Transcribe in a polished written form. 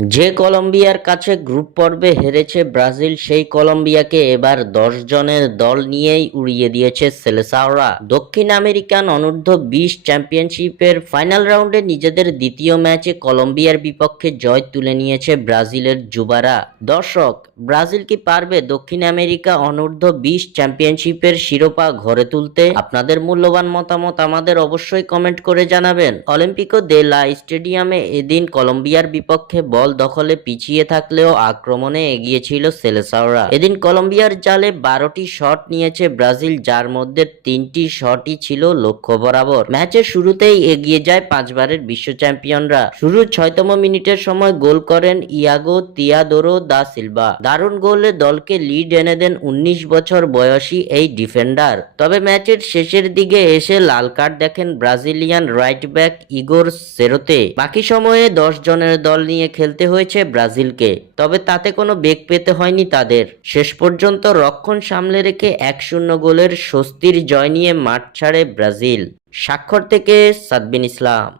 যে কলম্বিয়ার কাছে গ্রুপ পর্বে হেরেছে ব্রাজিল, সেই কলম্বিয়াকে এবার 10 জনের দল নিয়েই উড়িয়ে দিয়েছে সেলেসাওরা। দক্ষিণ আমেরিকান অনূর্ধ্ব-20 চ্যাম্পিয়নশিপের ফাইনাল রাউন্ডে নিজেদের দ্বিতীয় ম্যাচে কলম্বিয়ার বিপক্ষে জয় তুলে নিয়েছে ব্রাজিলের যুবারা। দর্শক, ব্রাজিল কি পারবে দক্ষিণ আমেরিকা অনূর্ধ্ব-20 চ্যাম্পিয়নশিপের শিরোপা ঘরে তুলতে? আপনাদের মূল্যবান মতামত আমাদের অবশ্যই কমেন্ট করে জানাবেন। অলিম্পিকো দে লা স্টেডিয়ামে এদিন কলম্বিয়ার বিপক্ষে বল দখলে পিছিয়ে থাকলেও আক্রমণে এগিয়ে ছিল সেলেসাওরা। এদিন কলম্বিয়ার জালে 12টি শট নিয়েছে ব্রাজিল, যার মধ্যে 3টি শটই ছিল লক্ষ্য বরাবর। ম্যাচের শুরুতেই এগিয়ে যায় 5বারের বিশ্ব চ্যাম্পিয়নরা। শুরুর 6তম মিনিটের সময় গোল করেন ইয়াগো তিয়াদোরো দা সিলভা। দারুণ গোলে দলকে লিড এনে দেন 19 বছর বয়সী এই ডিফেন্ডার। তবে ম্যাচের শেষের দিকে এসে লাল কার্ড দেখেন ব্রাজিলিয়ান রাইট ব্যাক ইগোর সেরোতে। বাকি সময়ে 10 জনের দল নিয়ে খেলতে হয়েছে ব্রাজিলকে, তবে তাতে কোনো বেগ পেতে হয়নি তাদের। শেষ পর্যন্ত রক্ষণ সামলে রেখে 1-0 গোলের স্বস্তির জয় নিয়ে মাঠ ছাড়ে ব্রাজিল। স্বাক্ষর থেকে সাদবিন ইসলাম।